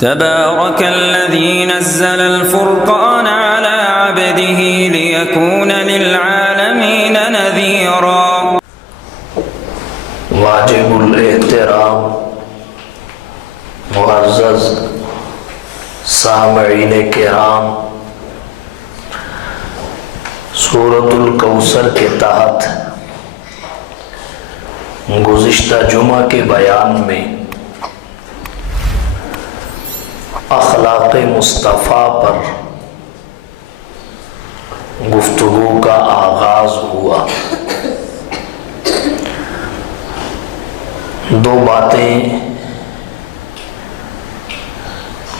تبارك الذي نزل الفرقان على عبده ليكون للعالمين نذيرا. واجب الاحترام معزز سامعین کرام، سورۃ الکوثر کے تحت گزشتہ جمعہ کے بیان میں اخلاق مصطفیٰ پر گفتگو کا آغاز ہوا. دو باتیں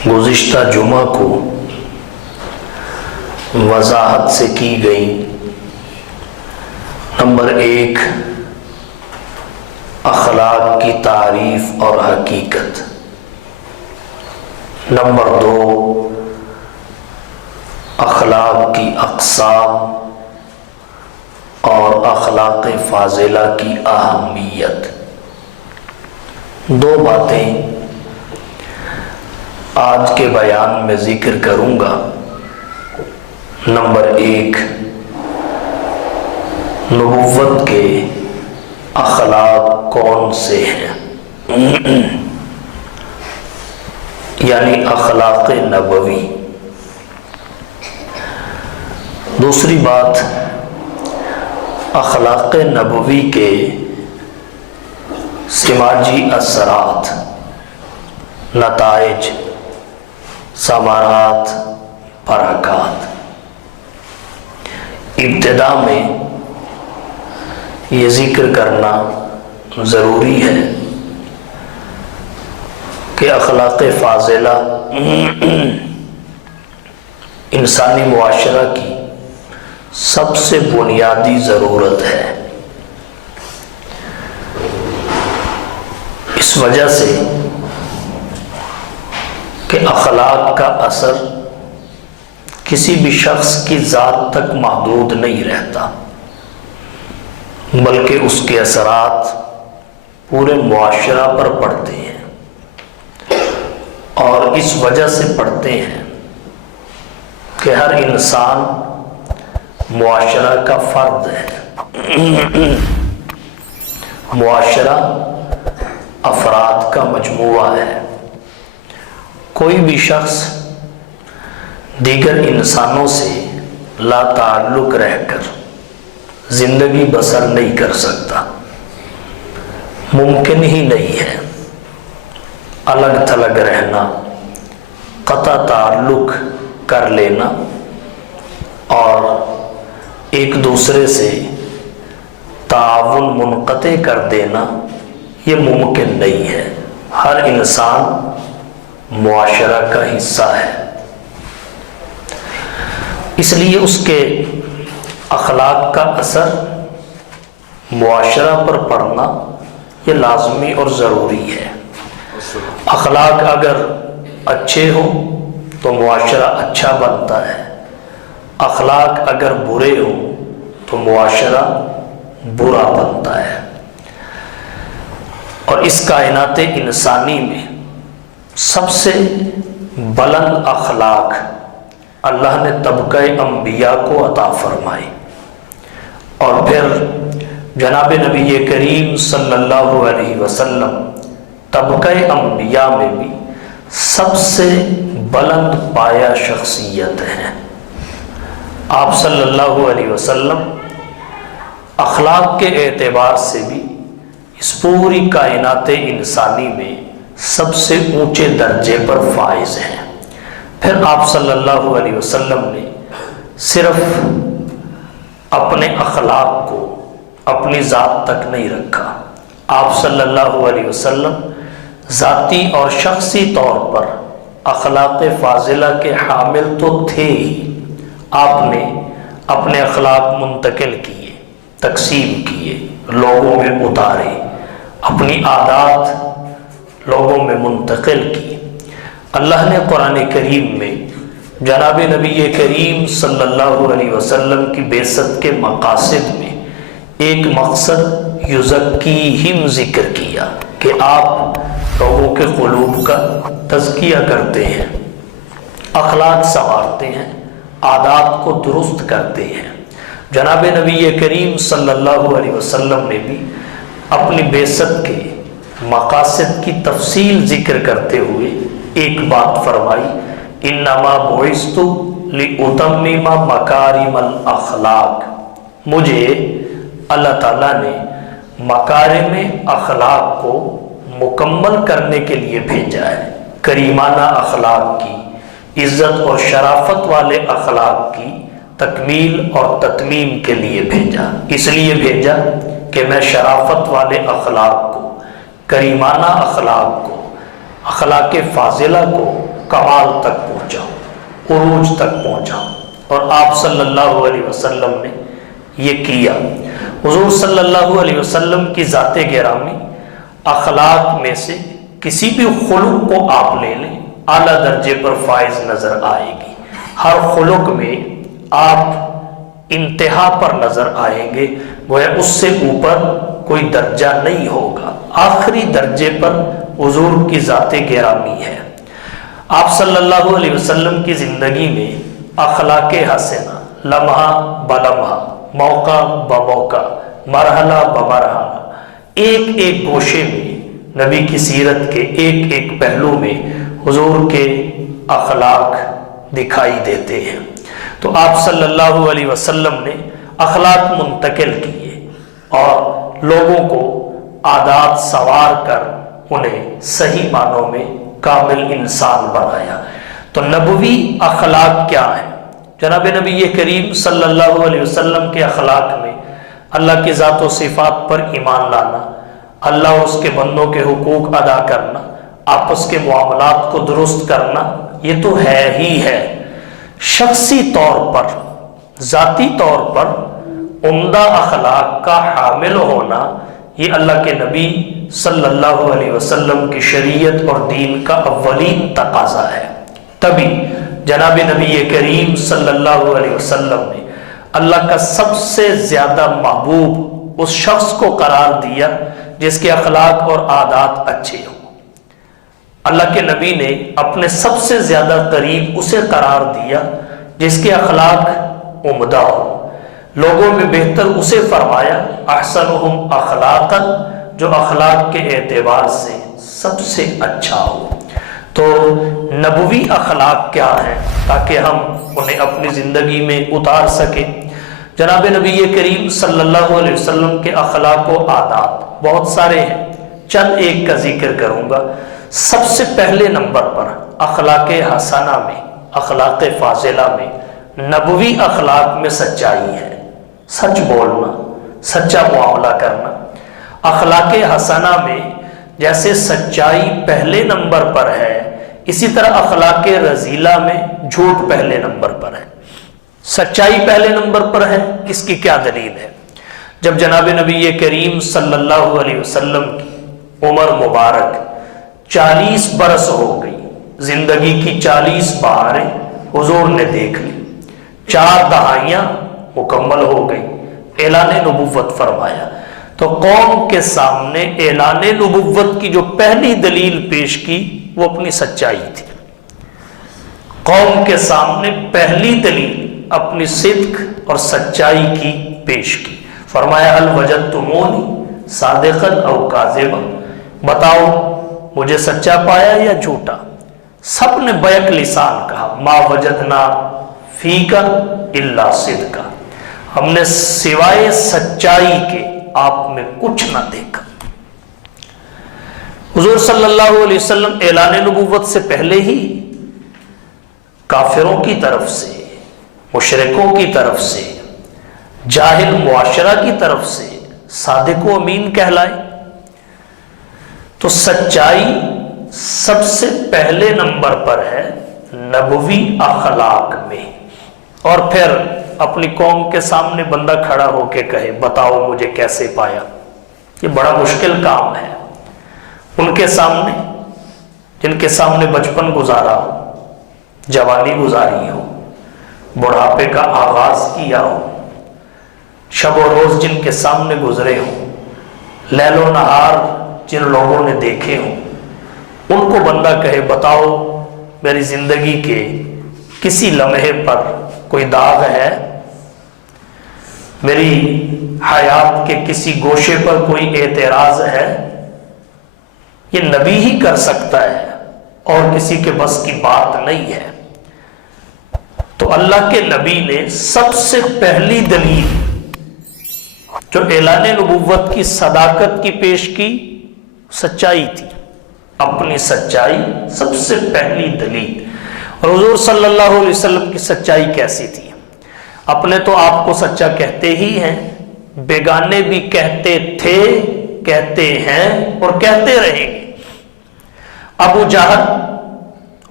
گزشتہ جمعہ کو وضاحت سے کی گئی. نمبر 1 اخلاق کی تعریف اور حقیقت. نمبر 2 اخلاق کی اقسام اور اخلاق فاضلہ کی اہمیت. دو باتیں آج کے بیان میں ذکر کروں گا. نمبر 1 نبوت کے اخلاق کون سے ہیں، یعنی اخلاق نبوی. دوسری بات اخلاق نبوی کے سماجی اثرات، نتائج، ثمرات، برکات. ابتدا میں یہ ذکر کرنا ضروری ہے کہ اخلاق فاضلہ انسانی معاشرہ کی سب سے بنیادی ضرورت ہے. اس وجہ سے کہ اخلاق کا اثر کسی بھی شخص کی ذات تک محدود نہیں رہتا، بلکہ اس کے اثرات پورے معاشرہ پر پڑتے ہیں، اور اس وجہ سے پڑتے ہیں کہ ہر انسان معاشرہ کا فرد ہے. معاشرہ افراد کا مجموعہ ہے. کوئی بھی شخص دیگر انسانوں سے لا تعلق رہ کر زندگی بسر نہیں کر سکتا، ممکن ہی نہیں ہے. الگ تھلگ رہنا، قطع تعلق کر لینا اور ایک دوسرے سے تعاون منقطع کر دینا یہ ممکن نہیں ہے. ہر انسان معاشرہ کا حصہ ہے، اس لیے اس کے اخلاق کا اثر معاشرہ پر پڑنا یہ لازمی اور ضروری ہے. اخلاق اگر اچھے ہوں تو معاشرہ اچھا بنتا ہے، اخلاق اگر برے ہوں تو معاشرہ برا بنتا ہے. اور اس کائنات انسانی میں سب سے بلند اخلاق اللہ نے طبقہ انبیاء کو عطا فرمائی، اور پھر جناب نبی کریم صلی اللہ علیہ وسلم طبقہ انبیاء میں بھی سب سے بلند پایہ شخصیت ہیں. آپ صلی اللہ علیہ وسلم اخلاق کے اعتبار سے بھی اس پوری کائنات انسانی میں سب سے اونچے درجے پر فائز ہیں. پھر آپ صلی اللہ علیہ وسلم نے صرف اپنے اخلاق کو اپنی ذات تک نہیں رکھا. آپ صلی اللہ علیہ وسلم ذاتی اور شخصی طور پر اخلاق فاضلہ کے حامل تو تھے ہی. آپ نے اپنے اخلاق منتقل کیے، تقسیم کیے، لوگوں میں اتارے، اپنی عادات لوگوں میں منتقل کی. اللہ نے قرآن کریم میں جناب نبی کریم صلی اللہ علیہ وسلم کی بعثت کے مقاصد میں ایک مقصد یزکیہم ذکر کیا کہ آپ لوگوں کے قلوب کا تزکیہ کرتے ہیں، اخلاق سنوارتے ہیں، عادات کو درست کرتے ہیں۔ جناب نبی کریم صلی اللہ علیہ وسلم نے بھی اپنی بعثت کے مقاصد کی تفصیل ذکر کرتے ہوئے ایک بات فرمائی، انما بعثت لأتمم مکارم الاخلاق، مجھے اللہ تعالیٰ نے مکارم اخلاق کو مکمل کرنے کے لیے بھیجا ہے، کریمانہ اخلاق کی، عزت اور شرافت والے اخلاق کی تکمیل اور تتمیم کے لیے بھیجا۔ اس لیے بھیجا کہ میں شرافت والے اخلاق کو، کریمانہ اخلاق کو، اخلاق فاضلہ کو کمال تک پہنچاؤں، عروج تک پہنچاؤں، اور آپ صلی اللہ علیہ وسلم نے یہ کیا۔ حضور صلی اللہ علیہ وسلم کی ذات گرامی اخلاق میں سے کسی بھی خلق کو آپ لے لیں، اعلیٰ درجے پر فائز نظر آئے گی۔ ہر خلق میں آپ انتہا پر نظر آئیں گے، وہ اس سے اوپر کوئی درجہ نہیں ہوگا، آخری درجے پر حضور کی ذات گرامی ہے۔ آپ صلی اللہ علیہ وسلم کی زندگی میں اخلاق حسنہ لمحہ بلمحہ، موقع بموقع، مرحلہ بمرحلہ، ایک ایک گوشے میں، نبی کی سیرت کے ایک ایک پہلو میں حضور کے اخلاق دکھائی دیتے ہیں۔ تو آپ صلی اللہ علیہ وسلم نے اخلاق منتقل کیے اور لوگوں کو عادات سوار کر انہیں صحیح معنوں میں کامل انسان بنایا۔ تو نبوی اخلاق کیا ہے؟ جناب نبی کریم صلی اللہ علیہ وسلم کے اخلاق میں اللہ کی ذات و صفات پر ایمان لانا، اللہ اس کے بندوں کے حقوق ادا کرنا، آپس کے معاملات کو درست کرنا، یہ تو ہے ہی ہے۔ شخصی طور پر، ذاتی طور پر عمدہ اخلاق کا حامل ہونا، یہ اللہ کے نبی صلی اللہ علیہ وسلم کی شریعت اور دین کا اولین تقاضا ہے۔ تبھی جناب نبی کریم صلی اللہ علیہ وسلم نے اللہ کا سب سے زیادہ محبوب اس شخص کو قرار دیا جس کے اخلاق اور عادات اچھے ہوں۔ اللہ کے نبی نے اپنے سب سے زیادہ قریب اسے قرار دیا جس کے اخلاق عمدہ ہوں۔ لوگوں میں بہتر اسے فرمایا احسنہم اخلاقا، جو اخلاق کے اعتبار سے سب سے اچھا ہو۔ تو نبوی اخلاق کیا ہے تاکہ ہم انہیں اپنی زندگی میں اتار سکیں؟ جناب نبی کریم صلی اللہ علیہ وسلم کے اخلاق و عادات بہت سارے ہیں، چند ایک کا ذکر کروں گا۔ سب سے پہلے نمبر پر اخلاق حسنہ میں، اخلاق فاضلہ میں، نبوی اخلاق میں سچائی ہے، سچ بولنا، سچا معاملہ کرنا۔ اخلاق حسنہ میں جیسے سچائی پہلے نمبر پر ہے، اسی طرح اخلاق رذیلہ میں جھوٹ پہلے نمبر پر ہے۔ سچائی پہلے نمبر پر ہے، اس کی کیا دلیل ہے؟ جب جناب نبی کریم صلی اللہ علیہ وسلم کی عمر مبارک 40 برس ہو گئی، زندگی کی 40 بہاریں حضور نے دیکھ لی، 4 دہائیاں مکمل ہو گئی، اعلان نبوت فرمایا۔ تو قوم کے سامنے اعلان نبوت کی جو پہلی دلیل پیش کی وہ اپنی سچائی تھی۔ قوم کے سامنے پہلی دلیل اپنی صدق اور سچائی کی پیش کی، فرمایا هل وجدتمونی صادقا او کاذبا، بتاؤ مجھے سچا پایا یا جھوٹا؟ سب نے بیک لسان کہا ما وجدنا فیک الا صدقا، ہم نے سوائے سچائی کے آپ میں کچھ نہ دیکھا۔ حضور صلی اللہ علیہ وسلم اعلان نبوت سے پہلے ہی کافروں کی طرف سے، مشرکوں کی طرف سے، جاہل معاشرہ کی طرف سے صادق و امین کہلائے۔ تو سچائی سب سے پہلے نمبر پر ہے نبوی اخلاق میں، اور پھر اپنی قوم کے سامنے بندہ کھڑا ہو کے کہے بتاؤ مجھے کیسے پایا، یہ بڑا مشکل کام ہے۔ ان کے سامنے، جن کے سامنے بچپن گزارا ہو، جوانی گزاری ہو، بڑھاپے کا آغاز کیا ہو، شب و روز جن کے سامنے گزرے ہوں، لیل و نہار جن لوگوں نے دیکھے ہوں، ان کو بندہ کہے بتاؤ میری زندگی کے کسی لمحے پر کوئی داغ ہے، میری حیات کے کسی گوشے پر کوئی اعتراض ہے، یہ نبی ہی کر سکتا ہے اور کسی کے بس کی بات نہیں ہے۔ تو اللہ کے نبی نے سب سے پہلی دلیل جو اعلان نبوت کی صداقت کی پیش کی سچائی تھی، اپنی سچائی سب سے پہلی دلیل۔ اور حضور صلی اللہ علیہ وسلم کی سچائی کیسی تھی؟ اپنے تو آپ کو سچا کہتے ہی ہیں، بیگانے بھی کہتے تھے، کہتے ہیں اور کہتے رہیں گے۔ ابو جہل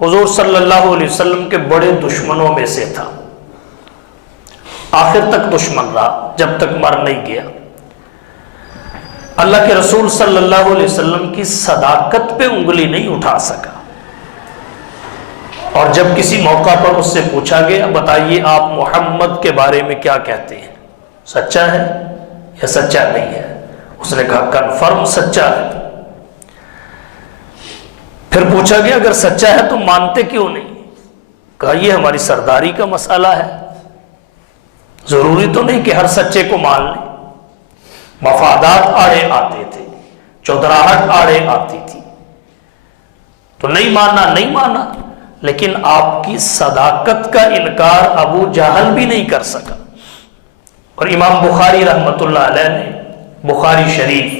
حضور صلی اللہ علیہ وسلم کے بڑے دشمنوں میں سے تھا، آخر تک دشمن رہا جب تک مر نہیں گیا۔ اللہ کے رسول صلی اللہ علیہ وسلم کی صداقت پہ انگلی نہیں اٹھا سکا، اور جب کسی موقع پر اس سے پوچھا گیا بتائیے آپ محمد کے بارے میں کیا کہتے ہیں، سچا ہے یا سچا نہیں ہے؟ اس نے کہا کنفرم سچا ہے۔ پھر پوچھا گیا اگر سچا ہے تو مانتے کیوں نہیں؟ کہا یہ ہماری سرداری کا مسئلہ ہے، ضروری تو نہیں کہ ہر سچے کو مان لیں، مفادات آڑے آتے تھے، چودراہٹ آڑے آتی تھی، تو نہیں مانا، لیکن آپ کی صداقت کا انکار ابو جہل بھی نہیں کر سکا۔ اور امام بخاری رحمت اللہ علیہ نے بخاری شریف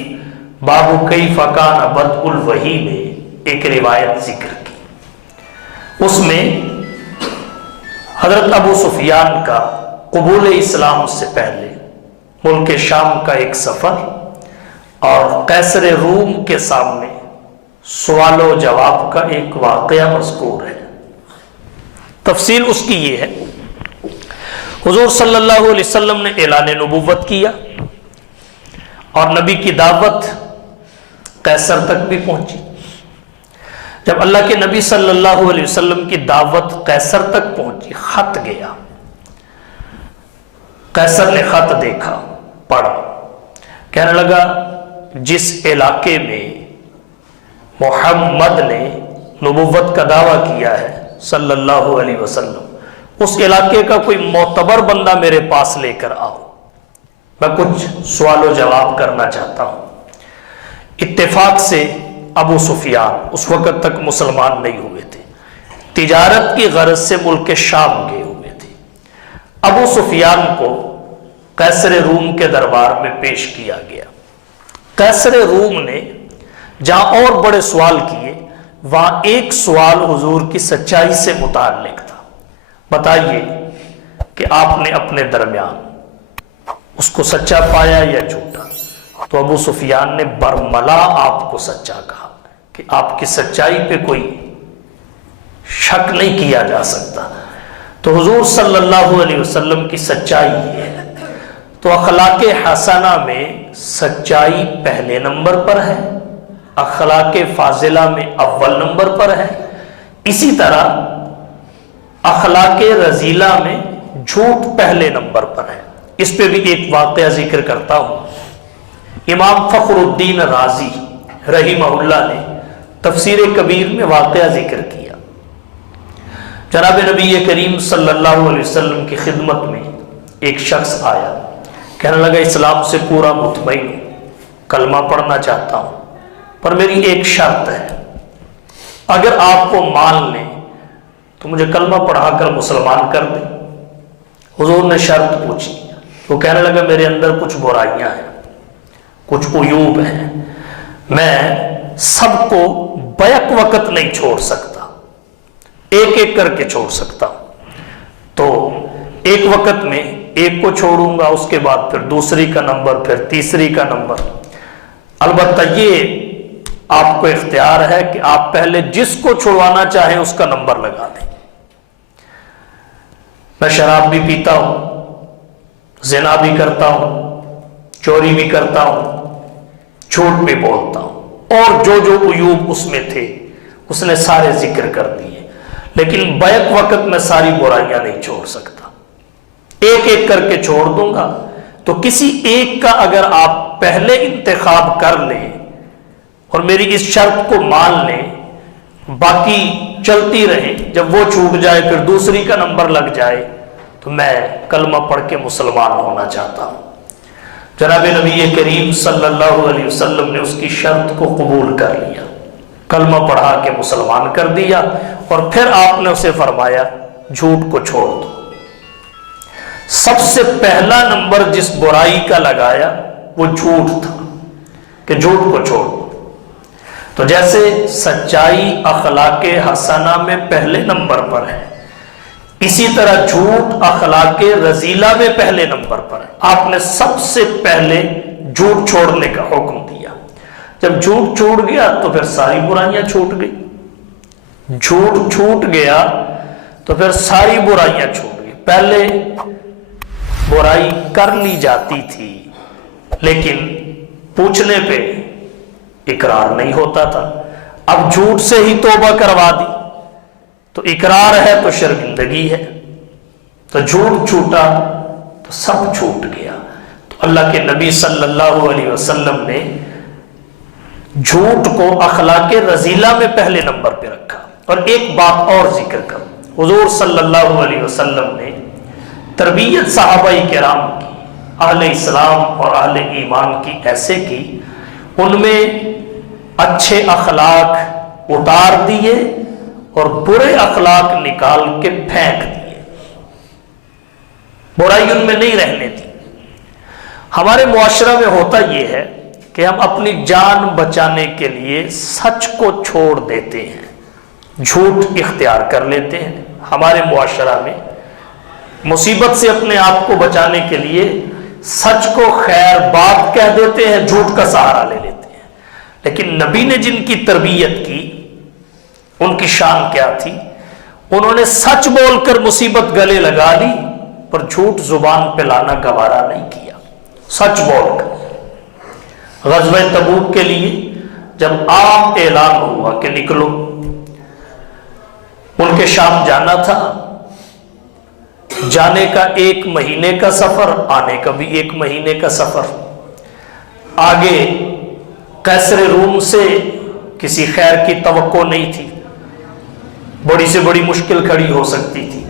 باب کیف کان بدء الوحی میں ایک روایت ذکر کی، اس میں حضرت ابو سفیان کا قبول اسلام سے پہلے ملک شام کا ایک سفر اور قیصر روم کے سامنے سوال و جواب کا ایک واقعہ مذکور ہے۔ تفصیل اس کی یہ ہے، حضور صلی اللہ علیہ وسلم نے اعلان نبوت کیا اور نبی کی دعوت قیصر تک بھی پہنچی۔ جب اللہ کے نبی صلی اللہ علیہ وسلم کی دعوت قیصر تک پہنچی، خط گیا، قیصر نے خط دیکھا، پڑھا، کہنے لگا جس علاقے میں محمد نے نبوت کا دعویٰ کیا ہے صلی اللہ علیہ وسلم، اس علاقے کا کوئی معتبر بندہ میرے پاس لے کر آؤ، میں کچھ سوال و جواب کرنا چاہتا ہوں۔ اتفاق سے ابو سفیان اس وقت تک مسلمان نہیں ہوئے تھے، تجارت کی غرض سے ملک شام گئے ہوئے تھے۔ ابو سفیان کو قیصر روم کے دربار میں پیش کیا گیا۔ قیصر روم نے جہاں اور بڑے سوال کیے، وہاں ایک سوال حضور کی سچائی سے متعلق تھا، بتائیے کہ آپ نے اپنے درمیان اس کو سچا پایا یا جھوٹا؟ تو ابو سفیان نے برملا آپ کو سچا کہا کہ آپ کی سچائی پہ کوئی شک نہیں کیا جا سکتا۔ تو حضور صلی اللہ علیہ وسلم کی سچائی یہ ہے۔ تو اخلاق حسنہ میں سچائی پہلے نمبر پر ہے، اخلاق فاضلہ میں اول نمبر پر ہے، اسی طرح اخلاق رذیلہ میں جھوٹ پہلے نمبر پر ہے۔ اس پہ بھی ایک واقعہ ذکر کرتا ہوں۔ امام فخر الدین رازی رحمہ اللہ نے تفسیر کبیر میں واقعہ ذکر کیا۔ جناب نبی کریم صلی اللہ علیہ وسلم کی خدمت میں ایک شخص آیا، کہنے لگا اسلام سے پورا مطمئن ہوں، کلمہ پڑھنا چاہتا ہوں، پر میری ایک شرط ہے، اگر آپ کو مان لیں تو مجھے کلمہ پڑھا کر مسلمان کر دیں۔ حضور نے شرط پوچھی، وہ کہنے لگا میرے اندر کچھ برائیاں ہیں، کچھ عیوب ہیں، میں سب کو بیک وقت نہیں چھوڑ سکتا، ایک ایک کر کے چھوڑ سکتا ہوں۔ تو ایک وقت میں ایک کو چھوڑوں گا، اس کے بعد پھر دوسری کا نمبر، پھر تیسری کا نمبر۔ البتہ یہ آپ کو اختیار ہے کہ آپ پہلے جس کو چھوڑوانا چاہیں اس کا نمبر لگا دیں۔ میں شراب بھی پیتا ہوں، زنا بھی کرتا ہوں، چوری بھی کرتا ہوں، جھوٹ بھی بولتا ہوں، اور جو جو عیوب اس میں تھے اس نے سارے ذکر کر دیے، لیکن بیک وقت میں ساری برائیاں نہیں چھوڑ سکتا، ایک ایک کر کے چھوڑ دوں گا۔ تو کسی ایک کا اگر آپ پہلے انتخاب کر لیں اور میری اس شرط کو مان لیں باقی چلتی رہے، جب وہ چھوٹ جائے پھر دوسری کا نمبر لگ جائے تو میں کلمہ پڑھ کے مسلمان ہونا چاہتا ہوں۔ جناب نبی کریم صلی اللہ علیہ وسلم نے اس کی شرط کو قبول کر لیا، کلمہ پڑھا کے مسلمان کر دیا، اور پھر آپ نے اسے فرمایا جھوٹ کو چھوڑ دو۔ سب سے پہلا نمبر جس برائی کا لگایا وہ جھوٹ تھا، کہ جھوٹ کو چھوڑ دو۔ تو جیسے سچائی اخلاق حسنہ میں پہلے نمبر پر ہے، اسی طرح جھوٹ اخلاق رذیلہ میں پہلے نمبر پر ہے۔ آپ نے سب سے پہلے جھوٹ چھوڑنے کا حکم دیا۔ جب جھوٹ چھوٹ گیا تو پھر ساری برائیاں چھوٹ گئی، جھوٹ چھوٹ گیا تو پھر ساری برائیاں چھوٹ گئی۔ پہلے برائی کر لی جاتی تھی لیکن پوچھنے پہ اقرار نہیں ہوتا تھا، اب جھوٹ سے ہی توبہ کروا دی تو اقرار ہے تو شرمندگی ہے، تو جھوٹ چھوٹا تو سب چھوٹ گیا۔ تو اللہ کے نبی صلی اللہ علیہ وسلم نے جھوٹ کو اخلاق رذیلہ میں پہلے نمبر پہ رکھا۔ اور ایک بات اور ذکر کروں، حضور صلی اللہ علیہ وسلم نے تربیت صحابہ کرام کی، اہل اسلام اور اہل ایمان کی ایسے کی، ان میں اچھے اخلاق اتار دیے اور برے اخلاق نکال کے پھینک دیے، برائی ان میں نہیں رہنے دی۔ ہمارے معاشرہ میں ہوتا یہ ہے کہ ہم اپنی جان بچانے کے لیے سچ کو چھوڑ دیتے ہیں، جھوٹ اختیار کر لیتے ہیں۔ ہمارے معاشرہ میں مصیبت سے اپنے آپ کو بچانے کے لیے سچ کو خیر بات کہہ دیتے ہیں، جھوٹ کا سہارا لے لیتے ہیں۔ لیکن نبی نے جن کی تربیت کی ان کی شان کیا تھی؟ انہوں نے سچ بول کر مصیبت گلے لگا لی پر جھوٹ زبان پہ لانا گوارا نہیں کیا، سچ بول کر۔ غزوہ تبوک کے لیے جب عام اعلان ہوا کہ نکلو، ان کے شام جانا تھا، جانے کا 1 مہینے کا سفر، آنے کا بھی 1 مہینے کا سفر، آگے قیصر روم سے کسی خیر کی توقع نہیں تھی، بڑی سے بڑی مشکل کھڑی ہو سکتی تھی۔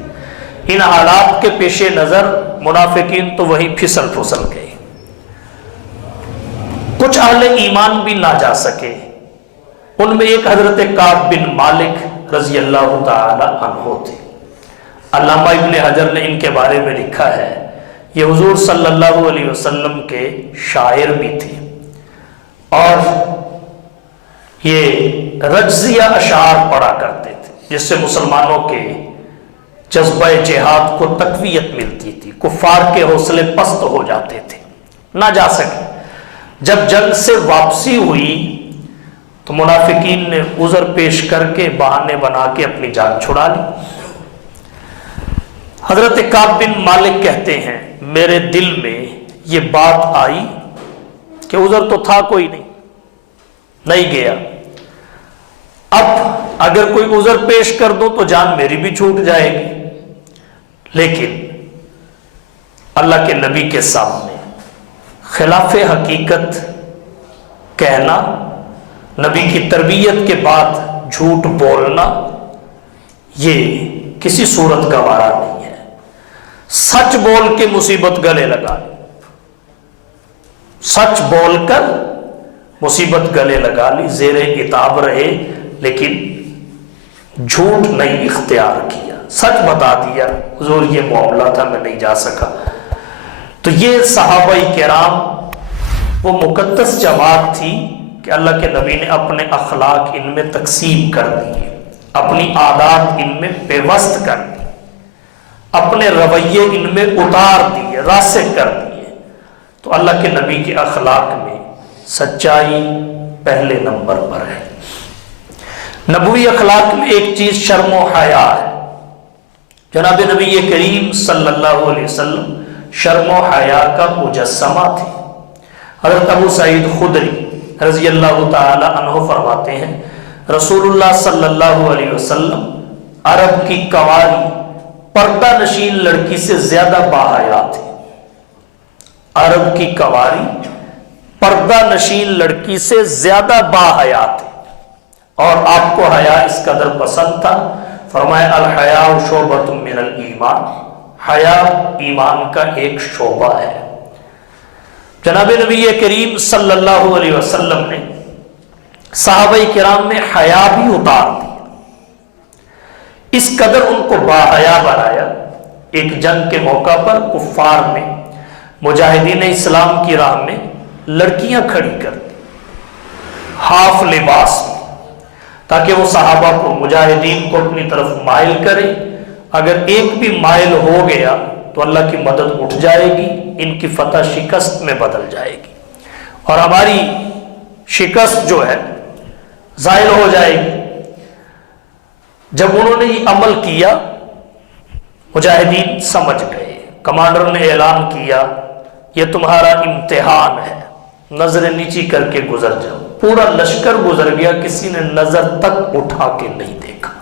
ان حالات کے پیش نظر منافقین تو وہیں پھسل پھسل گئے، کچھ اہل ایمان بھی نہ جا سکے، ان میں ایک حضرت کعب بن مالک رضی اللہ تعالی عنہ تھے۔ علامہ ابن حجر نے ان کے بارے میں لکھا ہے یہ حضور صلی اللہ علیہ وسلم کے شاعر بھی تھے، اور یہ رجزیہ اشعار پڑھا کرتے تھے جس سے مسلمانوں کے جذبہ جہاد کو تقویت ملتی تھی، کفار کے حوصلے پست ہو جاتے تھے، نہ جا سکے۔ جب جنگ سے واپسی ہوئی تو منافقین نے عذر پیش کر کے بہانے بنا کے اپنی جان چھڑا لی۔ حضرت کعب بن مالک کہتے ہیں میرے دل میں یہ بات آئی کہ عذر تو تھا کوئی نہیں گیا، اب اگر کوئی عذر پیش کر دو تو جان میری بھی چھوٹ جائے گی، لیکن اللہ کے نبی کے سامنے خلاف حقیقت کہنا، نبی کی تربیت کے بعد جھوٹ بولنا، یہ کسی صورت گوارا نہیں ہے۔ سچ بول کے مصیبت گلے لگا لی، سچ بول کر مصیبت گلے لگا لی، زیر عتاب رہے لیکن جھوٹ نہیں اختیار کیا، سچ بتا دیا حضور یہ معاملہ تھا میں نہیں جا سکا۔ تو یہ صحابہ کرام وہ مقدس جماعت تھی کہ اللہ کے نبی نے اپنے اخلاق ان میں تقسیم کر دیے، اپنی عادات ان میں پیوست کر دی، اپنے رویے ان میں اتار دیے، راسخ کر دیے۔ تو اللہ کے نبی کے اخلاق میں سچائی پہلے نمبر پر ہے۔ نبوی اخلاق میں ایک چیز شرم و حیا ہے۔ جناب نبی کریم صلی اللہ علیہ وسلم شرم و حیا کا مجسمہ تھے۔ حضرت ابو سعید خدری رضی اللہ تعالی عنہ فرماتے ہیں رسول اللہ صلی اللہ علیہ وسلم عرب کی کنواری پردہ نشین لڑکی سے زیادہ باحیا تھے۔ عرب کی کنواری پردہ نشین لڑکی سے زیادہ باحیا تھے، اور آپ کو حیا اس قدر پسند تھا، فرمایا الحیا شعبۃ من الایمان، حیا ایمان کا ایک شعبہ ہے۔ جناب نبی کریم صلی اللہ علیہ وسلم نے صحابہ کرام میں حیا بھی اتار دی، اس قدر ان کو باحیا بنایا۔ ایک جنگ کے موقع پر کفار نے مجاہدین اسلام کی راہ میں لڑکیاں کھڑی کر دی ہاف لباس میں، تاکہ وہ صحابہ کو، مجاہدین کو اپنی طرف مائل کرے۔ اگر ایک بھی مائل ہو گیا تو اللہ کی مدد اٹھ جائے گی، ان کی فتح شکست میں بدل جائے گی، اور ہماری شکست جو ہے زائل ہو جائے گی۔ جب انہوں نے یہ عمل کیا، مجاہدین سمجھ گئے، کمانڈر نے اعلان کیا یہ تمہارا امتحان ہے، نظر نیچی کر کے گزر جاؤ۔ پورا لشکر گزر گیا، کسی نے نظر تک اٹھا کے نہیں دیکھا۔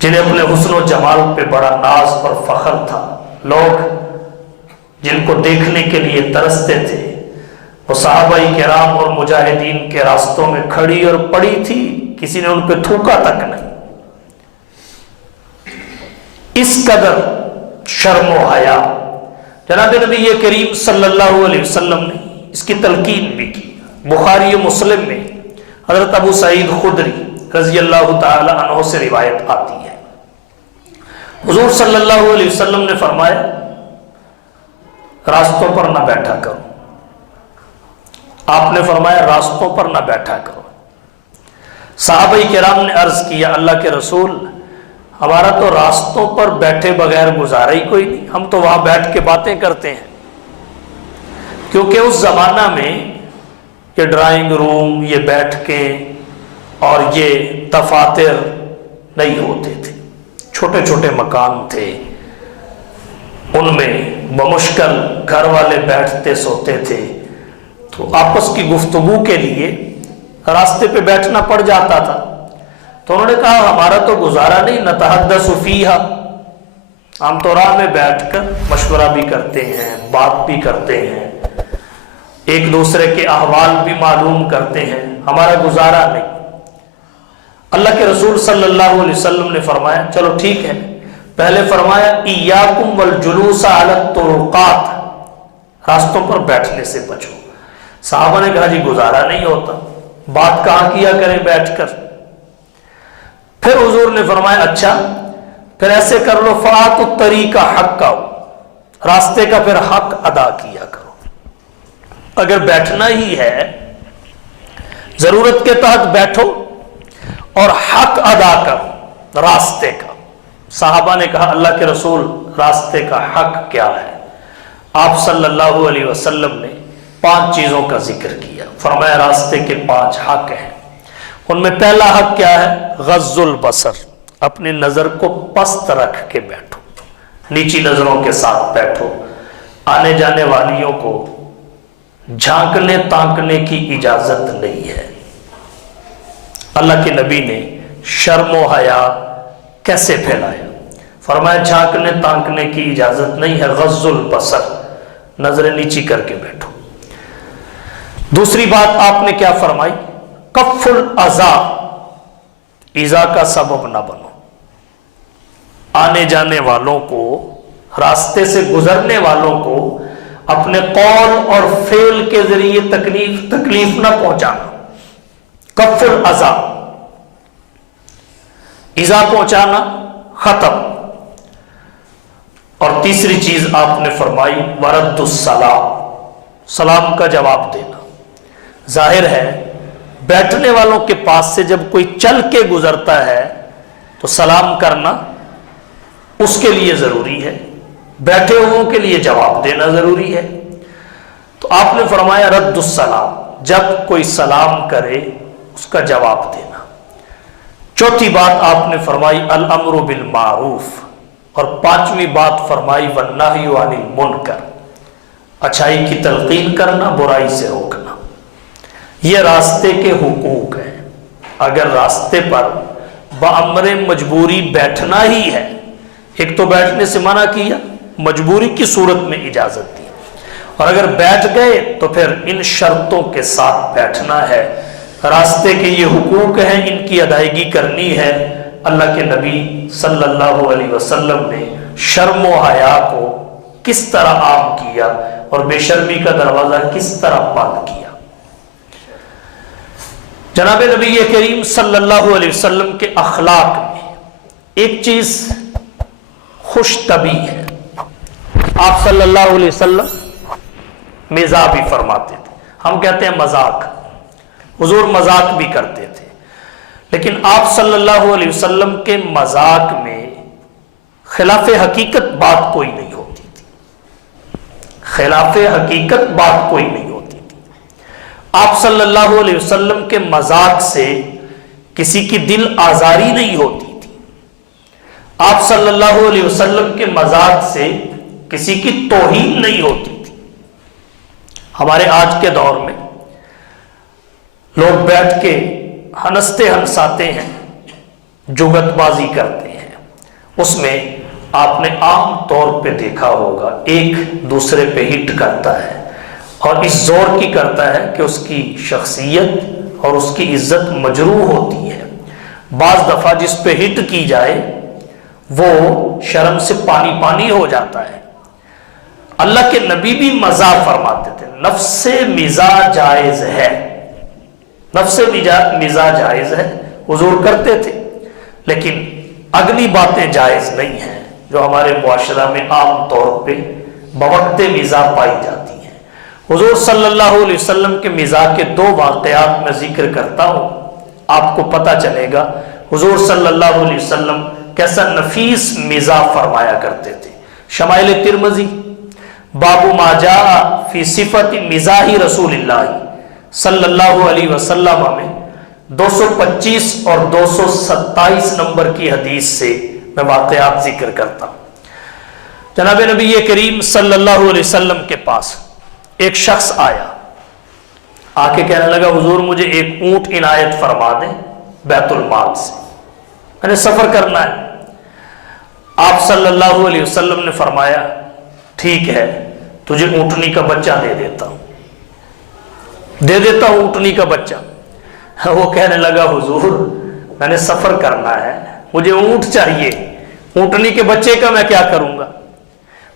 جنہیں اپنے حسن و جمال پہ بڑا ناز اور فخر تھا، لوگ جن کو دیکھنے کے لیے ترستے تھے، وہ صحابہ کرام اور مجاہدین کے راستوں میں کھڑی اور پڑی تھی، کسی نے ان پہ تھوکا تک نہیں۔ اس قدر شرم و حیا جناب نبی کریم صلی اللہ علیہ وسلم نے اس کی تلقین بھی کی۔ بخاری و مسلم میں حضرت ابو سعید خدری رضی اللہ تعالی عنہ سے روایت آتی ہے، حضور صلی اللہ علیہ وسلم نے فرمایا راستوں پر نہ بیٹھا کرو۔ آپ نے فرمایا راستوں پر نہ بیٹھا کرو۔ صحابہ کرام نے عرض کیا اللہ کے رسول، ہمارا تو راستوں پر بیٹھے بغیر گزارا ہی کوئی نہیں، ہم تو وہاں بیٹھ کے باتیں کرتے ہیں۔ کیونکہ اس زمانہ میں یہ ڈرائنگ روم، یہ بیٹھ کے اور یہ دفاتر نہیں ہوتے تھے، چھوٹے چھوٹے مکان تھے، ان میں بمشکل گھر والے بیٹھتے سوتے تھے، تو آپس کی گفتگو کے لیے راستے پہ بیٹھنا پڑ جاتا تھا۔ تو انہوں نے کہا ہمارا تو گزارا نہیں، نتحدث فیہا، ہم تو راہ میں بیٹھ کر مشورہ بھی کرتے ہیں، بات بھی کرتے ہیں، ایک دوسرے کے احوال بھی معلوم کرتے ہیں، ہمارا گزارا نہیں۔ اللہ کے رسول صلی اللہ علیہ وسلم نے فرمایا چلو ٹھیک ہے، پہلے فرمایا ایاکم والجلوس علی الطرقات، راستوں پر بیٹھنے سے بچو۔ صحابہ نے کہا جی گزارا نہیں ہوتا، بات کہاں کیا کریں بیٹھ کر؟ پھر حضور نے فرمایا اچھا پھر ایسے کر لو، فَآتُوا الطَّرِيقَ حَقَّهُ، راستے کا پھر حق ادا کیا کرو۔ اگر بیٹھنا ہی ہے، ضرورت کے تحت بیٹھو اور حق ادا کرو راستے کا۔ صحابہ نے کہا اللہ کے رسول راستے کا حق کیا ہے؟ آپ صلی اللہ علیہ وسلم نے 5 چیزوں کا ذکر کیا، فرمایا راستے کے 5 حق ہیں۔ ان میں پہلا حق کیا ہے؟ غض البصر، اپنی نظر کو پست رکھ کے بیٹھو، نیچی نظروں کے ساتھ بیٹھو، آنے جانے والیوں کو جھانکنے تانکنے کی اجازت نہیں ہے۔ اللہ کے نبی نے شرم و حیا کیسے پھیلایا؟ فرمایا جھانکنے تانکنے کی اجازت نہیں ہے، غض البصر، نظریں نیچی کر کے بیٹھو۔ دوسری بات آپ نے کیا فرمائی؟ کف الاذا، ایذا کا سبب نہ بنو، آنے جانے والوں کو، راستے سے گزرنے والوں کو اپنے قول اور فعل کے ذریعے تکلیف نہ پہنچانا۔ کف الاذا، ایذا پہنچانا ختم۔ اور تیسری چیز آپ نے فرمائی ورد السلام، سلام کا جواب دینا۔ ظاہر ہے بیٹھنے والوں کے پاس سے جب کوئی چل کے گزرتا ہے تو سلام کرنا اس کے لیے ضروری ہے، بیٹھے ہوئوں کے لیے جواب دینا ضروری ہے۔ تو آپ نے فرمایا رد السلام، جب کوئی سلام کرے اس کا جواب دینا۔ چوتھی بات آپ نے فرمائی الامر بالمعروف، اور 5ویں بات فرمائی والنہی عن المنکر، اچھائی کی تلقین کرنا، برائی سے روکنا۔ یہ راستے کے حقوق ہیں۔ اگر راستے پر بامر مجبوری بیٹھنا ہی ہے، ایک تو بیٹھنے سے منع کیا، مجبوری کی صورت میں اجازت دی، اور اگر بیٹھ گئے تو پھر ان شرطوں کے ساتھ بیٹھنا ہے۔ راستے کے یہ حقوق ہیں، ان کی ادائیگی کرنی ہے۔ اللہ کے نبی صلی اللہ علیہ وسلم نے شرم و حیا کو کس طرح عام کیا اور بے شرمی کا دروازہ کس طرح بند کیا۔ جناب نبی کریم صلی اللہ علیہ وسلم کے اخلاق میں ایک چیز خوش طبعی ہے۔ آپ صلی اللہ علیہ وسلم مزاح بھی فرماتے تھے، ہم کہتے ہیں مذاق، حضور مذاق بھی کرتے تھے، لیکن آپ صلی اللہ علیہ وسلم کے مذاق میں خلاف حقیقت بات کوئی نہیں ہوتی تھی، خلاف حقیقت بات کوئی نہیں ہوتی تھی۔ آپ صلی اللہ علیہ وسلم کے مذاق سے کسی کی دل آزاری نہیں ہوتی تھی، آپ صلی اللہ علیہ وسلم کے مذاق سے کسی کی توہین نہیں ہوتی تھی۔ ہمارے آج کے دور میں لوگ بیٹھ کے ہنستے ہنساتے ہیں، جگت بازی کرتے ہیں، اس میں آپ نے عام طور پہ دیکھا ہوگا ایک دوسرے پہ ہٹ کرتا ہے، اور اس زور کی کرتا ہے کہ اس کی شخصیت اور اس کی عزت مجروح ہوتی ہے۔ بعض دفعہ جس پہ ہٹ کی جائے وہ شرم سے پانی پانی ہو جاتا ہے۔ اللہ کے نبی بھی مزاح فرماتے تھے، نفس مزاح جائز ہے، نفس مزاح جائز ہے، حضور کرتے تھے، لیکن اگلی باتیں جائز نہیں ہیں جو ہمارے معاشرہ میں عام طور پہ بوقت مزاح پائی جاتی ہیں۔ حضور صلی اللہ علیہ وسلم کے مزاح کے دو واقعات میں ذکر کرتا ہوں، آپ کو پتہ چلے گا حضور صلی اللہ علیہ وسلم کیسا نفیس مزاح فرمایا کرتے تھے۔ شمائل ترمذی باب ما جاء فی صفت مزاح رسول اللہ صلی اللہ علیہ وسلم میں 225 اور 227 نمبر کی حدیث سے میں واقعات ذکر کرتا ہوں۔ جناب نبی کریم صلی اللہ علیہ وسلم کے پاس ایک شخص آیا، آ کے کہنے لگا حضور مجھے ایک اونٹ عنایت فرما دیں بیت المال سے، میں نے سفر کرنا ہے۔ آپ صلی اللہ علیہ وسلم نے فرمایا ٹھیک ہے، تجھے اونٹنی کا بچہ دے دیتا ہوں، دے دیتا ہوں اونٹنی کا بچہ۔ وہ کہنے لگا حضور میں نے سفر کرنا ہے، مجھے اونٹ چاہیے، اونٹنی کے بچے کا میں کیا کروں گا؟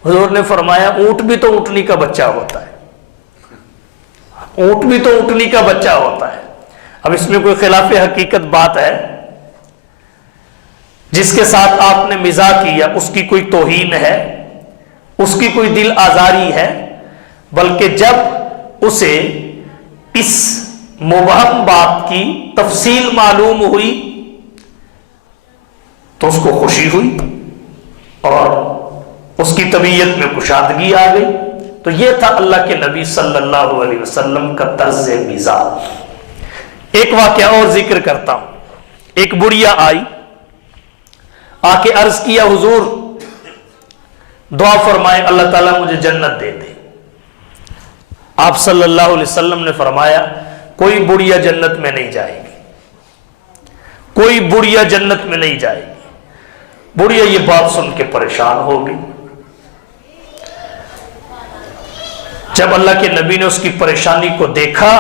حضور نے فرمایا اونٹ بھی تو اونٹنی کا بچہ ہوتا ہے، اونٹ بھی تو اونٹنی کا بچہ ہوتا ہے۔ اب اس میں کوئی خلاف حقیقت بات ہے؟ جس کے ساتھ آپ نے مزاح کیا اس کی کوئی توہین ہے، اس کی کوئی دل آزاری ہے؟ بلکہ جب اسے اس مبہم بات کی تفصیل معلوم ہوئی تو اس کو خوشی ہوئی اور اس کی طبیعت میں کشادگی آ گئی۔ تو یہ تھا اللہ کے نبی صلی اللہ علیہ وسلم کا طرز مزاح۔ ایک واقعہ اور ذکر کرتا ہوں۔ ایک بڑھیا آئی، آ کے عرض کیا حضور دعا فرمائے اللہ تعالیٰ مجھے جنت دے دے۔ آپ صلی اللہ علیہ وسلم نے فرمایا کوئی بڑھیا جنت میں نہیں جائے گی، کوئی بڑھیا جنت میں نہیں جائے گی۔ بڑھیا یہ بات سن کے پریشان ہو گئی۔ جب اللہ کے نبی نے اس کی پریشانی کو دیکھا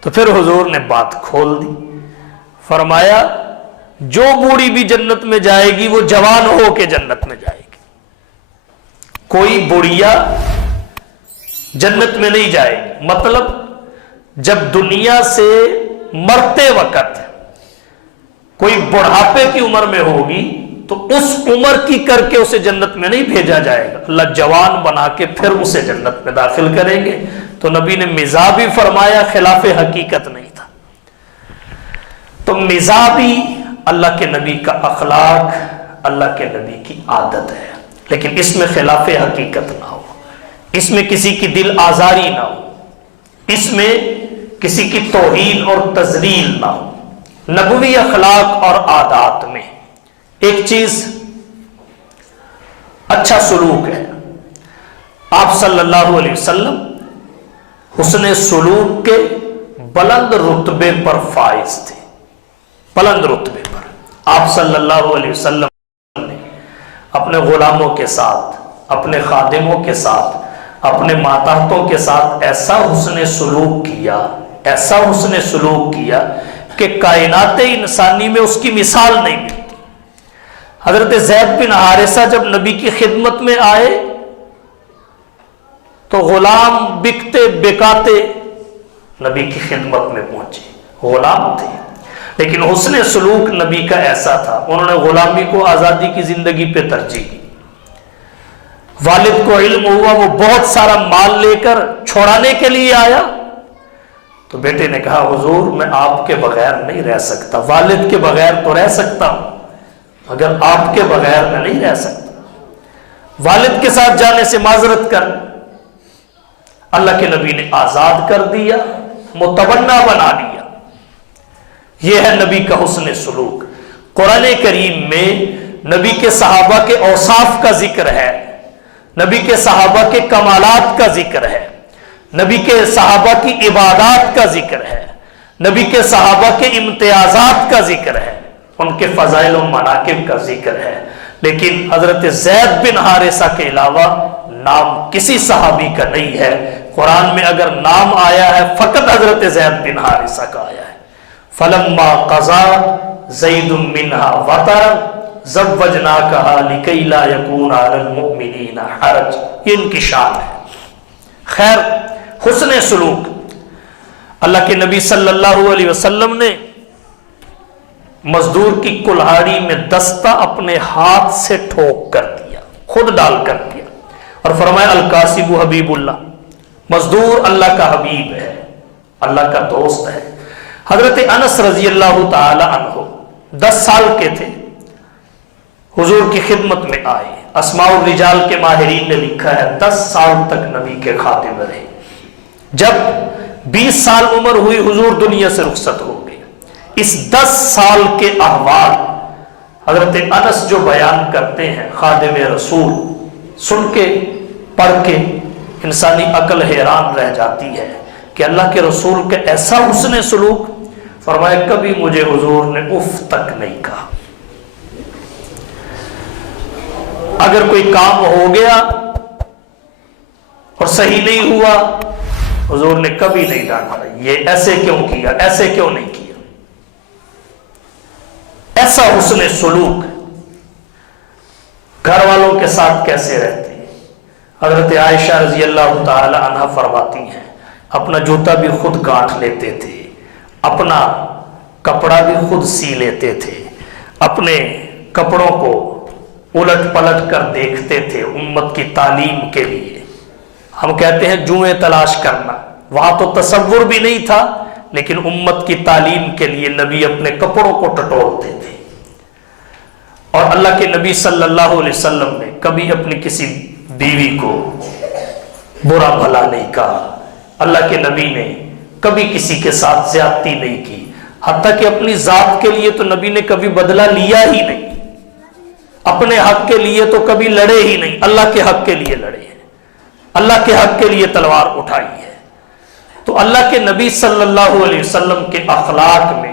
تو پھر حضور نے بات کھول دی، فرمایا جو بوڑھی بھی جنت میں جائے گی وہ جوان ہو کے جنت میں جائے گی، کوئی بڑھیا جنت میں نہیں جائے گی۔ مطلب جب دنیا سے مرتے وقت کوئی بڑھاپے کی عمر میں ہوگی تو اس عمر کی کر کے اسے جنت میں نہیں بھیجا جائے گا، اللہ جوان بنا کے پھر اسے جنت میں داخل کریں گے۔ تو نبی نے مزاح بھی فرمایا، خلاف حقیقت نہیں تھا۔ تو مزاح بھی اللہ کے نبی کا اخلاق، اللہ کے نبی کی عادت ہے، لیکن اس میں خلاف حقیقت نہ ہو، اس میں کسی کی دل آزاری نہ ہو، اس میں کسی کی توہین اور تذلیل نہ ہو۔ نبوی اخلاق اور عادات میں ایک چیز اچھا سلوک ہے۔ آپ صلی اللہ علیہ وسلم حسن سلوک کے بلند رتبے پر فائز تھے، بلند رتبے پر۔ آپ صلی اللہ علیہ وسلم نے اپنے غلاموں کے ساتھ، اپنے خادموں کے ساتھ، اپنے ماتحتوں کے ساتھ ایسا حسن سلوک کیا ایسا حسن سلوک کیا کہ کائنات انسانی میں اس کی مثال نہیں ملتی۔ حضرت زید بن حارثہ جب نبی کی خدمت میں آئے تو غلام بکتے بکاتے نبی کی خدمت میں پہنچے، غلام تھے لیکن حسن سلوک نبی کا ایسا تھا، انہوں نے غلامی کو آزادی کی زندگی پہ ترجیح دی۔ والد کو علم ہوا، وہ بہت سارا مال لے کر چھوڑانے کے لیے آیا تو بیٹے نے کہا حضور میں آپ کے بغیر نہیں رہ سکتا، والد کے بغیر تو رہ سکتا ہوں مگر آپ کے بغیر میں نہیں رہ سکتا، والد کے ساتھ جانے سے معذرت کر۔ اللہ کے نبی نے آزاد کر دیا، متبنہ بنا لیا۔ یہ ہے نبی کا حسن سلوک۔ قرآن کریم میں نبی کے صحابہ کے اوصاف کا ذکر ہے، نبی کے صحابہ کے کمالات کا ذکر ہے، نبی کے صحابہ کی عبادات کا ذکر ہے، نبی کے صحابہ کے امتیازات کا ذکر ہے، ان کے فضائل و مناقب کا ذکر ہے، لیکن حضرت زید بن حارثہ کے علاوہ نام کسی صحابی کا نہیں ہے۔ قرآن میں اگر نام آیا ہے فقط حضرت زید بن حارثہ کا آیا ہے۔ فلما قضا زید منہا وطرا زوجناکہا لکی لا یکون علی المؤمنین حرج، یہ ان کی شان ہے۔ خیر، حسن سلوک، اللہ کے نبی صلی اللہ علیہ وسلم نے مزدور کی کلہاڑی میں دستہ اپنے ہاتھ سے ٹھوک کر دیا، خود ڈال کر دیا، اور فرمایا القاسب حبیب اللہ، مزدور اللہ کا حبیب ہے، اللہ کا دوست ہے۔ حضرت انس رضی اللہ تعالی عنہ 10 سال کے تھے، حضور کی خدمت میں آئے۔ اسماء الرجال کے ماہرین نے لکھا ہے 10 سال تک نبی کے خادم رہے۔ جب 20 سال عمر ہوئی حضور دنیا سے رخصت ہو گئے۔ اس 10 سال کے احوال حضرت انس جو بیان کرتے ہیں خادم رسول، سن کے پڑھ کے انسانی عقل حیران رہ جاتی ہے کہ اللہ کے رسول کا ایسا حسن سلوک، فرمایا کبھی مجھے حضور نے اف تک نہیں کہا۔ اگر کوئی کام ہو گیا اور صحیح نہیں ہوا حضور نے کبھی نہیں ڈانٹا، یہ ایسے کیوں کیا، ایسے کیوں نہیں کیا۔ ایسا حسن سلوک گھر والوں کے ساتھ کیسے رہتے ہیں؟ حضرت عائشہ رضی اللہ تعالی عنہ فرماتی ہیں اپنا جوتا بھی خود گانٹھ لیتے تھے، اپنا کپڑا بھی خود سی لیتے تھے، اپنے کپڑوں کو الٹ پلٹ کر دیکھتے تھے امت کی تعلیم کے لیے۔ ہم کہتے ہیں جوئیں تلاش کرنا، وہاں تو تصور بھی نہیں تھا، لیکن امت کی تعلیم کے لیے نبی اپنے کپڑوں کو ٹٹولتے تھے۔ اور اللہ کے نبی صلی اللہ علیہ وسلم نے کبھی اپنی کسی بیوی کو برا بھلا نہیں کہا، اللہ کے نبی نے کبھی کسی کے ساتھ زیادتی نہیں کی، حتیٰ کہ اپنی ذات کے لیے تو نبی نے کبھی بدلہ لیا ہی نہیں، اپنے حق کے لیے تو کبھی لڑے ہی نہیں، اللہ کے حق کے لیے لڑے ہیں، اللہ کے حق کے لیے تلوار اٹھائی ہے۔ تو اللہ کے نبی صلی اللہ علیہ وسلم کے اخلاق میں،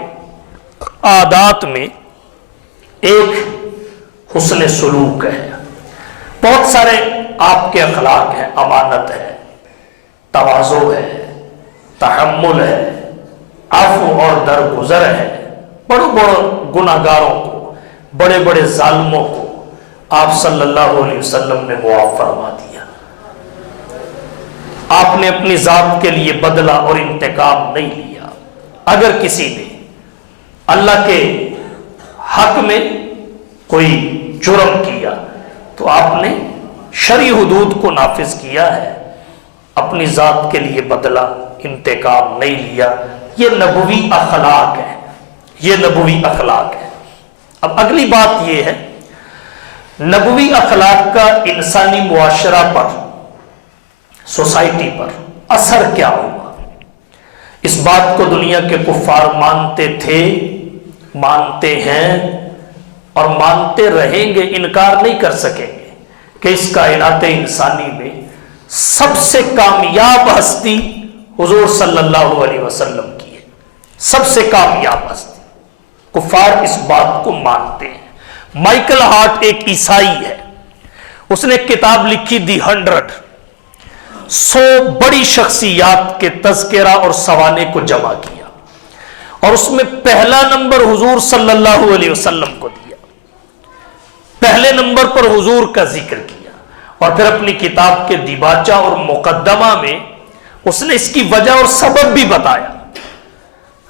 عادات میں ایک حسن سلوک ہے۔ بہت سارے آپ کے اخلاق ہیں، امانت ہے، تواضع ہے، تحمل ہے، عفو اور درگزر ہے۔ بڑے بڑے گناہگاروں کو، بڑے بڑے ظالموں کو آپ صلی اللہ علیہ وسلم نے معاف فرما دیا۔ آپ نے اپنی ذات کے لیے بدلہ اور انتقام نہیں لیا۔ اگر کسی نے اللہ کے حق میں کوئی جرم کیا تو آپ نے شرعی حدود کو نافذ کیا ہے، اپنی ذات کے لیے بدلہ انتقام نہیں لیا۔ یہ نبوی اخلاق ہے، یہ نبوی اخلاق ہے۔ اب اگلی بات یہ ہے نبوی اخلاق کا انسانی معاشرہ پر، سوسائٹی پر اثر کیا ہوا؟ اس بات کو دنیا کے کفار مانتے تھے، مانتے ہیں اور مانتے رہیں گے، انکار نہیں کر سکیں گے کہ اس کائنات انسانی میں سب سے کامیاب ہستی حضور صلی اللہ علیہ وسلم کی ہے، سب سے کامیاب ہستی۔ کفار اس بات کو مانتے ہیں۔ مائیکل ہارٹ ایک عیسائی ہے، اس نے کتاب لکھی دی 100۔ 100 بڑی شخصیات کے تذکرہ اور سوانے کو جمع کیا، اور اس میں پہلا نمبر حضور صلی اللہ علیہ وسلم کو دیا، پہلے نمبر پر حضور کا ذکر کیا، اور پھر اپنی کتاب کے دیباچہ اور مقدمہ میں اس نے اس کی وجہ اور سبب بھی بتایا۔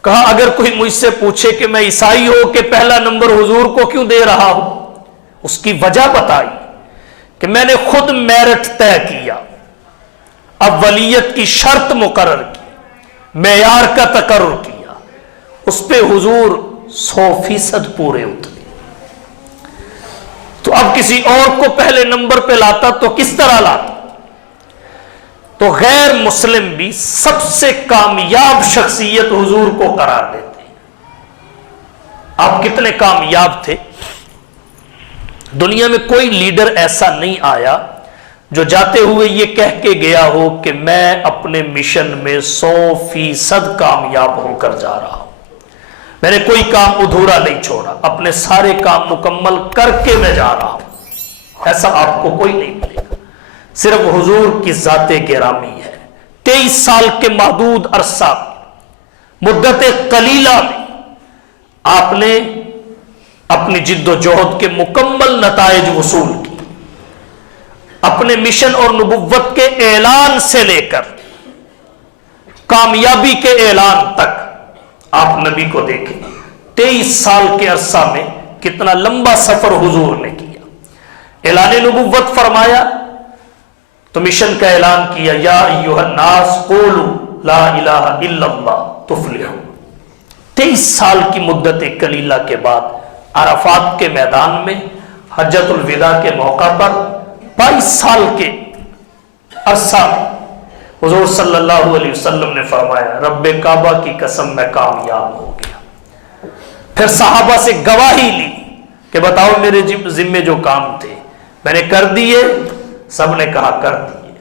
کہا اگر کوئی مجھ سے پوچھے کہ میں عیسائی ہوں کہ پہلا نمبر حضور کو کیوں دے رہا ہوں، اس کی وجہ بتائی کہ میں نے خود میرٹ طے کیا، اولیت کی شرط مقرر کی، معیار کا تقرر کیا، اس پہ حضور 100% پورے اترے۔ تو اب کسی اور کو پہلے نمبر پہ لاتا تو کس طرح لاتا؟ تو غیر مسلم بھی سب سے کامیاب شخصیت حضور کو قرار دیتے ہیں۔ آپ کتنے کامیاب تھے؟ دنیا میں کوئی لیڈر ایسا نہیں آیا جو جاتے ہوئے یہ کہہ کے گیا ہو کہ میں اپنے مشن میں 100% کامیاب ہو کر جا رہا ہوں، میں نے کوئی کام ادھورا نہیں چھوڑا، اپنے سارے کام مکمل کر کے میں جا رہا ہوں۔ ایسا آپ کو کوئی نہیں ملے گا۔ صرف حضور کی ذات گرامی ہے۔ 23 سال کے محدود عرصہ مدت قلیلہ میں آپ نے اپنی جد و جہد کے مکمل نتائج وصول کی۔ اپنے مشن اور نبوت کے اعلان سے لے کر کامیابی کے اعلان تک آپ نبی کو دیکھیں، 23 سال کے عرصہ میں کتنا لمبا سفر حضور نے کیا۔ اعلان نبوت فرمایا تو مشن کا اعلان کیا، یا ایھا الناس قولوا لا الہ الا اللہ تفلحوا۔ 23 سال کی مدت قلیلہ کے بعد عرفات کے میدان میں حجۃ الوداع کے موقع پر 22 سال کے عرصہ میں حضور صلی اللہ علیہ وسلم نے فرمایا رب کعبہ کی قسم میں کامیاب ہو گیا۔ پھر صحابہ سے گواہی لی کہ بتاؤ میرے ذمے جو کام تھے میں نے کر دیے؟ سب نے کہا کر دیے۔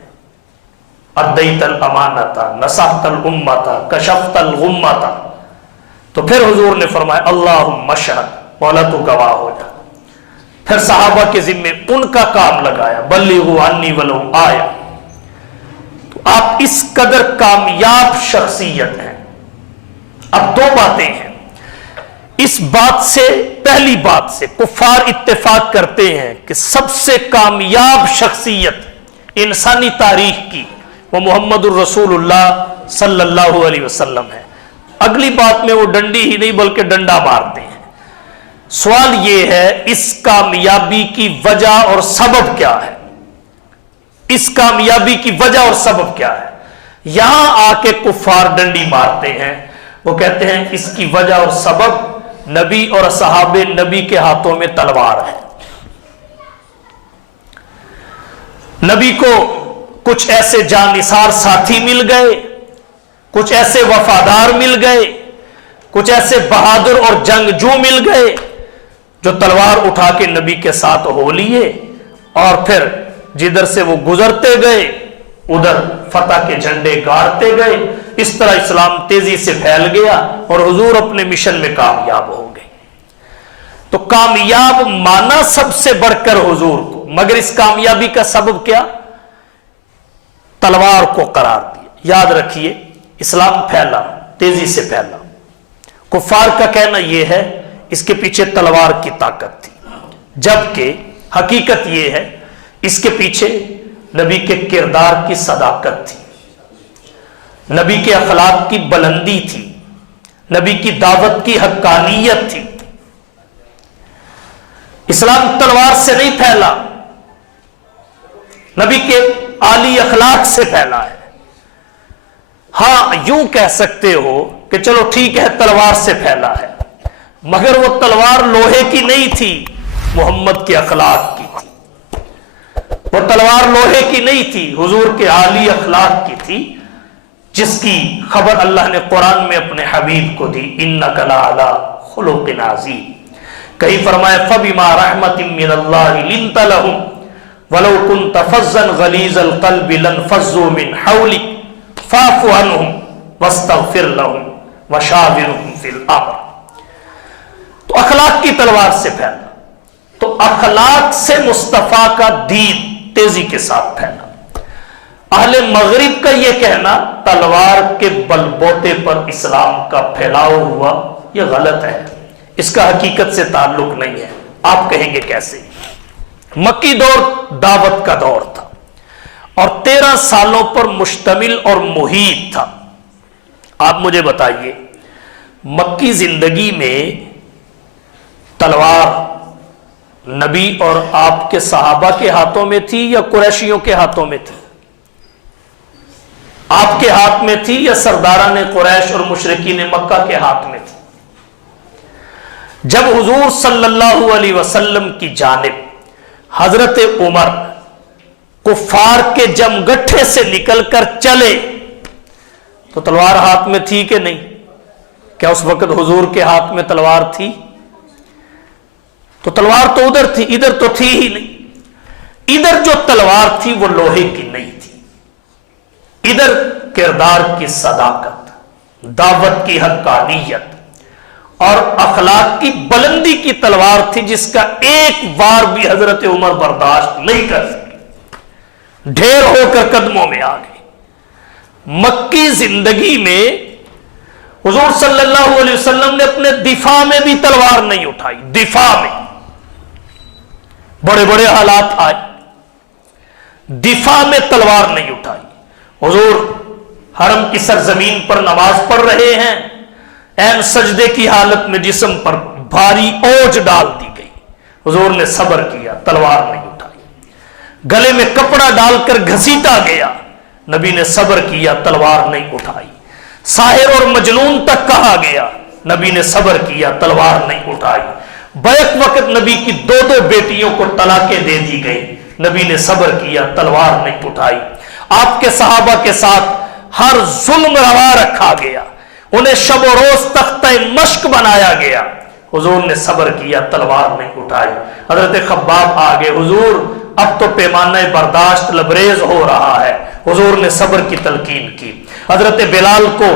ادیت الامانۃ، نصحت الامۃ، کشفت الغمۃ۔ تو پھر حضور نے فرمایا اللہم اشہد، مولا تو گواہ ہو جا۔ پھر صحابہ کے ذمے ان کا کام لگایا، بلغوا عنی ولو آیہ۔ تو آپ اس قدر کامیاب شخصیت ہیں۔ اب دو باتیں ہیں اس بات سے، پہلی بات سے کفار اتفاق کرتے ہیں کہ سب سے کامیاب شخصیت انسانی تاریخ کی وہ محمد الرسول اللہ صلی اللہ علیہ وسلم ہے۔ اگلی بات میں وہ ڈنڈی ہی نہیں بلکہ ڈنڈا مارتے ہیں۔ سوال یہ ہے اس کامیابی کی وجہ اور سبب کیا ہے؟ اس کامیابی کی وجہ اور سبب کیا ہے؟ یہاں آ کے کفار ڈنڈی مارتے ہیں، وہ کہتے ہیں اس کی وجہ اور سبب نبی اور اصحاب نبی کے ہاتھوں میں تلوار ہے۔ نبی کو کچھ ایسے جانثار ساتھی مل گئے، کچھ ایسے وفادار مل گئے، کچھ ایسے بہادر اور جنگجو مل گئے جو تلوار اٹھا کے نبی کے ساتھ ہو لیے، اور پھر جدھر سے وہ گزرتے گئے ادھر فتح کے جھنڈے گاڑتے گئے۔ اس طرح اسلام تیزی سے پھیل گیا اور حضور اپنے مشن میں کامیاب ہو گئے۔ تو کامیاب مانا سب سے بڑھ کر حضور کو، مگر اس کامیابی کا سبب کیا؟ تلوار کو قرار دیا۔ یاد رکھیے اسلام پھیلا، تیزی سے پھیلا، کفار کا کہنا یہ ہے اس کے پیچھے تلوار کی طاقت تھی، جبکہ حقیقت یہ ہے اس کے پیچھے نبی کے کردار کی صداقت تھی، نبی کے اخلاق کی بلندی تھی، نبی کی دعوت کی حقانیت تھی۔ اسلام تلوار سے نہیں پھیلا، نبی کے عالی اخلاق سے پھیلا ہے۔ ہاں یوں کہہ سکتے ہو کہ چلو ٹھیک ہے تلوار سے پھیلا ہے، مگر وہ تلوار لوہے کی نہیں تھی، محمد کے اخلاق کی تھی۔ وہ تلوار لوہے کی نہیں تھی، حضور کے عالی اخلاق کی تھی، جس کی خبر اللہ نے قرآن میں اپنے حبیب کو دی، انک لعلی خلق عظیم۔ کہیں فرمایا فبما رحمت من اللہ لنت لهم ولو كنت فظا غلیظ القلب لانفضوا من حولك فاعف عنهم واستغفر لهم وشاورهم في الامر۔ تو اخلاق کی تلوار سے پھیلا، تو اخلاق سے مصطفیٰ کا دین تیزی کے ساتھ پھیلا۔ اہل مغرب کا یہ کہنا تلوار کے بلبوتے پر اسلام کا پھیلاؤ ہوا، یہ غلط ہے، اس کا حقیقت سے تعلق نہیں ہے۔ آپ کہیں گے کیسے؟ مکی دور دعوت کا دور تھا اور 13 سالوں پر مشتمل اور محیط تھا۔ آپ مجھے بتائیے، مکی زندگی میں تلوار نبی اور آپ کے صحابہ کے ہاتھوں میں تھی یا قریشیوں کے ہاتھوں میں تھی؟ آپ کے ہاتھ میں تھی یا سرداران قریش اور مشرکین مکہ کے ہاتھ میں تھی؟ جب حضور صلی اللہ علیہ وسلم کی جانب حضرت عمر کفار کے جمگٹھے سے نکل کر چلے تو تلوار ہاتھ میں تھی کہ نہیں؟ کیا اس وقت حضور کے ہاتھ میں تلوار تھی؟ تو تلوار تو ادھر تھی، ادھر تو تھی ہی نہیں۔ ادھر جو تلوار تھی وہ لوہے کی نہیں تھی، ادھر کردار کی صداقت، دعوت کی حقانیت اور اخلاق کی بلندی کی تلوار تھی، جس کا ایک بار بھی حضرت عمر برداشت نہیں کر سکے، ڈھیر ہو کر قدموں میں آ گئے۔ مکی زندگی میں حضور صلی اللہ علیہ وسلم نے اپنے دفاع میں بھی تلوار نہیں اٹھائی۔ دفاع میں بڑے بڑے حالات آئے، دفاع میں تلوار نہیں اٹھائی۔ حضور حرم کی سرزمین پر نماز پڑھ رہے ہیں، عین سجدے کی حالت میں جسم پر بھاری اوجھ ڈال دی گئی، حضور نے صبر کیا، تلوار نہیں اٹھائی۔ گلے میں کپڑا ڈال کر گھسیٹا گیا، نبی نے صبر کیا، تلوار نہیں اٹھائی۔ ساحر اور مجنون تک کہا گیا، نبی نے صبر کیا، تلوار نہیں اٹھائی۔ بیک وقت نبی کی 2 بیٹیوں کو طلاقیں دے دی گئی، نبی نے صبر کیا، تلوار نہیں اٹھائی۔ آپ کے صحابہ کے ساتھ ہر ظلم روا رکھا گیا، انہیں شب و روز تختہ مشق بنایا گیا، حضور نے صبر کیا، تلوار نہیں اٹھائی۔ حضرت خباب آگے، حضور اب تو پیمانہ برداشت لبریز ہو رہا ہے، حضور نے صبر کی تلقین کی۔ حضرت بلال کو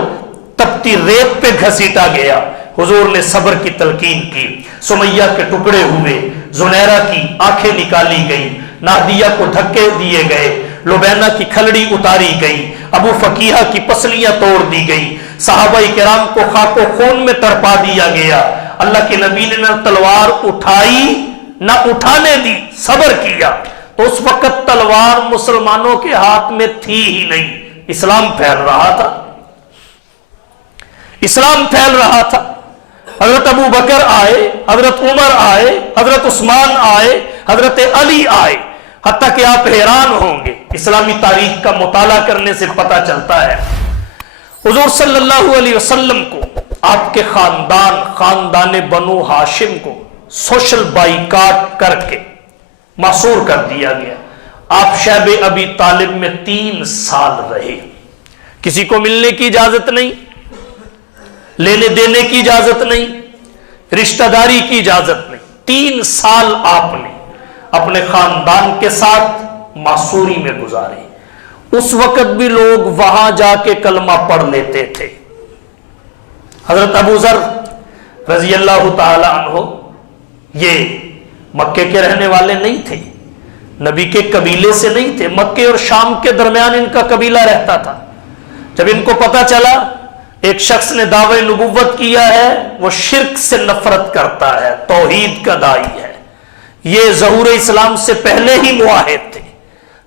تپتی ریت پہ گھسیٹا گیا، حضور نے صبر کی تلقین کی۔ سمیہ کے ٹکڑے ہوئے، زنیرہ کی آنکھیں نکالی گئی، نادیہ کو دھکے دیے گئے، لبینہ کی کھلڑی اتاری گئی، ابو فقیہ کی پسلیاں توڑ دی گئی، صحابہ کرام کو خاک و خون میں تڑپا دیا گیا۔ اللہ کے نبی نے نہ تلوار اٹھائی نہ اٹھانے دی، صبر کیا۔ تو اس وقت تلوار مسلمانوں کے ہاتھ میں تھی ہی نہیں، اسلام پھیل رہا تھا، اسلام پھیل رہا تھا۔ حضرت ابو بکر آئے، حضرت عمر آئے، حضرت عثمان آئے، حضرت علی آئے، حتیٰ کہ آپ حیران ہوں گے، اسلامی تاریخ کا مطالعہ کرنے سے پتہ چلتا ہے حضور صلی اللہ علیہ وسلم کو آپ کے خاندان بنو ہاشم کو سوشل بائیکاٹ کر کے محصور کر دیا گیا۔ آپ شیب ابی طالب میں 3 سال رہے، کسی کو ملنے کی اجازت نہیں، لینے دینے کی اجازت نہیں، رشتہ داری کی اجازت نہیں۔ 3 سال آپ نے اپنے خاندان کے ساتھ محصوری میں گزارے۔ اس وقت بھی لوگ وہاں جا کے کلمہ پڑھ لیتے تھے۔ حضرت ابو ذر رضی اللہ تعالی عنہ یہ مکے کے رہنے والے نہیں تھے، نبی کے قبیلے سے نہیں تھے، مکے اور شام کے درمیان ان کا قبیلہ رہتا تھا۔ جب ان کو پتا چلا ایک شخص نے دعوی نبوت کیا ہے، وہ شرک سے نفرت کرتا ہے، توحید کا داعی ہے، یہ ظہور اسلام سے پہلے ہی معاہد تھے،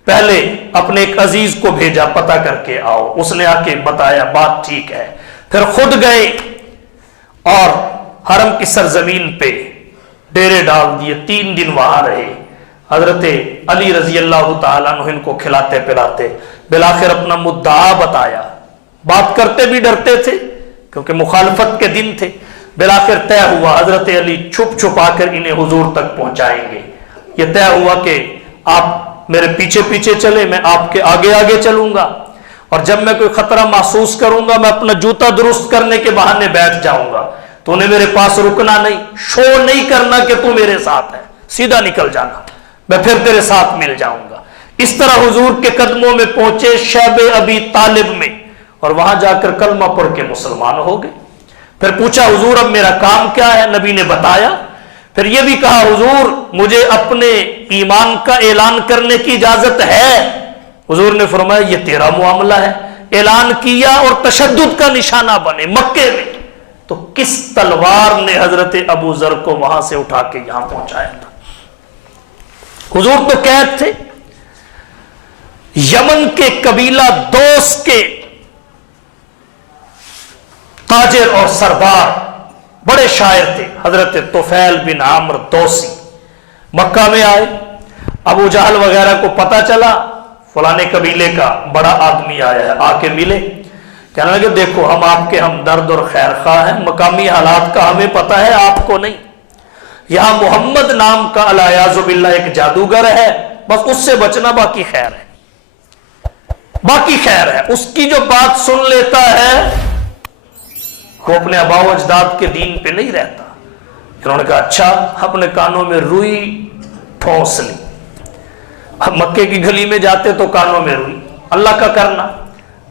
پہلے اپنے ایک عزیز کو بھیجا، پتہ کر کے آؤ، اس نے آ کے بتایا بات ٹھیک ہے، پھر خود گئے اور حرم کی سرزمین پہ ڈیرے ڈال دیے، 3 دن وہاں رہے۔ حضرت علی رضی اللہ تعالیٰ عنہ ان کو کھلاتے پلاتے، بالآخر اپنا مدعا بتایا، بات کرتے بھی ڈرتے تھے کیونکہ مخالفت کے دن تھے۔ بالآخر طے ہوا حضرت علی چھپ چھپا کر انہیں حضور تک پہنچائیں گے۔ یہ طے ہوا کہ آپ میرے پیچھے پیچھے چلے، میں آپ کے آگے آگے چلوں گا، اور جب میں کوئی خطرہ محسوس کروں گا میں اپنا جوتا درست کرنے کے بہانے بیٹھ جاؤں گا، تو انہیں میرے پاس رکنا نہیں، شو نہیں کرنا کہ تو میرے ساتھ ہے، سیدھا نکل جانا، میں پھر تیرے ساتھ مل جاؤں گا۔ اس طرح حضور کے قدموں میں پہنچے شیب ابی طالب میں، اور وہاں جا کر کلمہ پڑھ کے مسلمان ہو گئے۔ پھر پوچھا حضور اب میرا کام کیا ہے، نبی نے بتایا۔ پھر یہ بھی کہا حضور مجھے اپنے ایمان کا اعلان کرنے کی اجازت ہے، حضور نے فرمایا یہ تیرا معاملہ ہے، اعلان کیا اور تشدد کا نشانہ بنے مکے میں، تو کس تلوار نے حضرت ابو ذر کو وہاں سے اٹھا کے یہاں پہنچایا تھا؟ حضور تو قید تھے، یمن کے قبیلہ دوس کے تاجر اور سردار بڑے شاعر تھے، حضرت طفیل بن عامر دوسی، مکہ میں آئے، ابو جہل وغیرہ کو پتا چلا فلانے قبیلے کا بڑا آدمی آیا ہے، آ کے ملے، کہنے لگے دیکھو ہم آپ کے ہمدرد اور خیر خواہ ہیں، مقامی حالات کا ہمیں پتا ہے، آپ کو نہیں، یہاں محمد نام کا الیاذ باللہ ایک جادوگر ہے، بس اس سے بچنا، باقی خیر ہے، باقی خیر ہے۔ اس کی جو بات سن لیتا ہے وہ اپنے آباء و اجداد کے دین پہ نہیں رہتا۔ انہوں نے کہا اچھا، اپنے کانوں میں روئی ٹھونس لی، اب مکے کی گلی میں جاتے تو کانوں میں روئی، اللہ کا کرنا،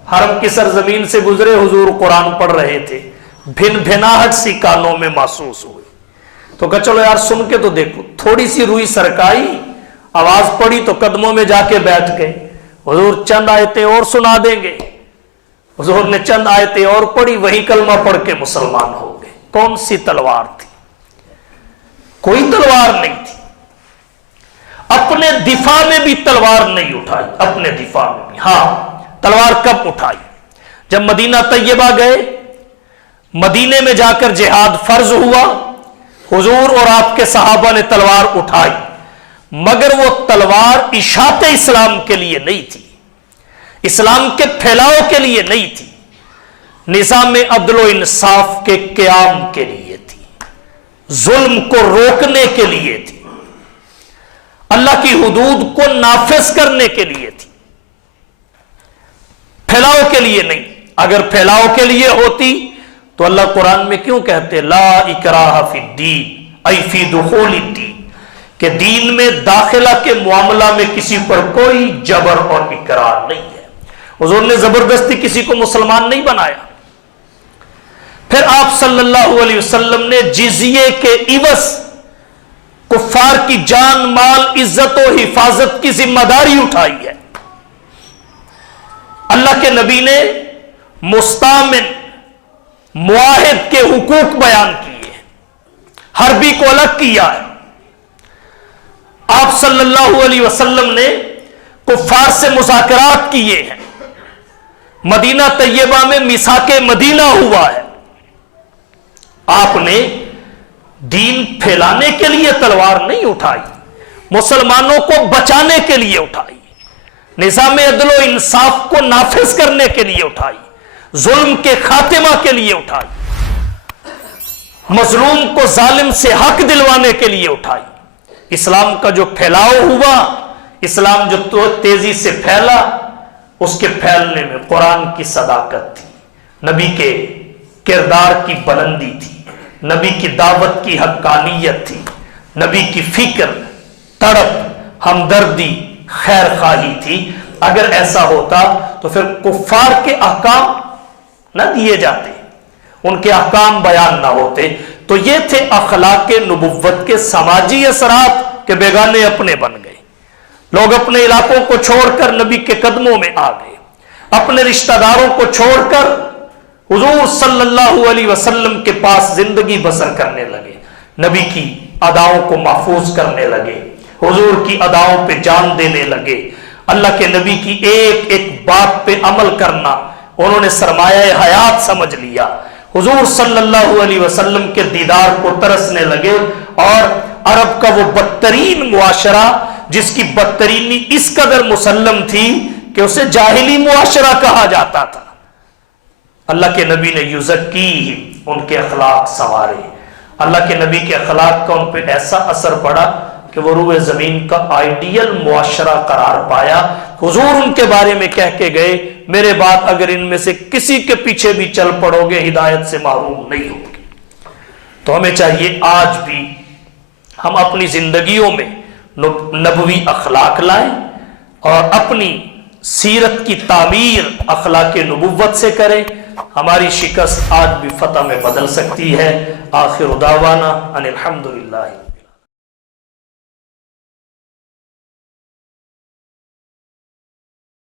حرم کی سرزمین سے گزرے، حضور قرآن پڑھ رہے تھے، بھن بھناہٹ سی کانوں میں محسوس ہوئی، تو کہا چلو یار سن کے تو دیکھو، تھوڑی سی روئی سرکائی، آواز پڑی تو قدموں میں جا کے بیٹھ گئے، حضور چند آیتیں اور سنا دیں گے، حضور نے چند آیتیں اور پڑھی، وہی کلمہ پڑھ کے مسلمان ہو گئے۔ کون سی تلوار تھی؟ کوئی تلوار نہیں تھی، اپنے دفاع میں بھی تلوار نہیں اٹھائی، اپنے دفاع میں بھی۔ ہاں تلوار کب اٹھائی؟ جب مدینہ طیبہ گئے، مدینے میں جا کر جہاد فرض ہوا، حضور اور آپ کے صحابہ نے تلوار اٹھائی، مگر وہ تلوار اشاعت اسلام کے لیے نہیں تھی، اسلام کے پھیلاؤ کے لیے نہیں تھی، نظام عدل و انصاف کے قیام کے لیے تھی، ظلم کو روکنے کے لیے تھی، اللہ کی حدود کو نافذ کرنے کے لیے تھی، پھیلاؤ کے لیے نہیں۔ اگر پھیلاؤ کے لیے ہوتی تو اللہ قرآن میں کیوں کہتے لا اکراہ فی الدین ای فی دخول الدین، کہ دین میں داخلہ کے معاملہ میں کسی پر کوئی جبر اور اقرار نہیں ہے۔ حضور نے زبردستی کسی کو مسلمان نہیں بنایا۔ پھر آپ صلی اللہ علیہ وسلم نے جزیے کے عوض کفار کی جان مال عزت و حفاظت کی ذمہ داری اٹھائی ہے۔ اللہ کے نبی نے مستامن معاہد کے حقوق بیان کیے، حربی کو الگ کیا ہے۔ آپ صلی اللہ علیہ وسلم نے کفار سے مذاکرات کیے ہیں، مدینہ طیبہ میں میثاق مدینہ ہوا ہے۔ آپ نے دین پھیلانے کے لیے تلوار نہیں اٹھائی، مسلمانوں کو بچانے کے لیے اٹھائی، نظام عدل و انصاف کو نافذ کرنے کے لیے اٹھائی، ظلم کے خاتمہ کے لیے اٹھائی، مظلوم کو ظالم سے حق دلوانے کے لیے اٹھائی۔ اسلام کا جو پھیلاؤ ہوا، اسلام جو تیزی سے پھیلا، اس کے پھیلنے میں قرآن کی صداقت تھی، نبی کے کردار کی بلندی تھی، نبی کی دعوت کی حقانیت تھی، نبی کی فکر، تڑپ، ہمدردی، خیر خواہی تھی۔ اگر ایسا ہوتا تو پھر کفار کے احکام نہ دیے جاتے، ان کے احکام بیان نہ ہوتے۔ تو یہ تھے اخلاق نبوت کے سماجی اثرات کہ بیگانے اپنے بن گئے، لوگ اپنے علاقوں کو چھوڑ کر نبی کے قدموں میں آ گئے، اپنے رشتہ داروں کو چھوڑ کر حضور صلی اللہ علیہ وسلم کے پاس زندگی بسر کرنے لگے، نبی کی اداؤں کو محفوظ کرنے لگے، حضور کی اداؤں پہ جان دینے لگے، اللہ کے نبی کی ایک ایک بات پہ عمل کرنا انہوں نے سرمایہ حیات سمجھ لیا، حضور صلی اللہ علیہ وسلم کے دیدار کو ترسنے لگے، اور عرب کا وہ بدترین معاشرہ جس کی بدترینی اس قدر مسلم تھی کہ اسے جاہلی معاشرہ کہا جاتا تھا، اللہ کے نبی نے یزکی ان کے اخلاق سنوارے، اللہ کے نبی کے اخلاق کا ان پہ ایسا اثر پڑا کہ وہ روئے زمین کا آئیڈیل معاشرہ قرار پایا۔ حضور ان کے بارے میں کہہ کے گئے میرے بعد اگر ان میں سے کسی کے پیچھے بھی چل پڑو گے ہدایت سے محروم نہیں ہوگے۔ تو ہمیں چاہیے آج بھی ہم اپنی زندگیوں میں نبوی اخلاق لائیں اور اپنی سیرت کی تعمیر اخلاق نبوت سے کریں، ہماری شکست آج بھی فتح میں بدل سکتی ہے۔ آخر دعوانا ان الحمدللہ۔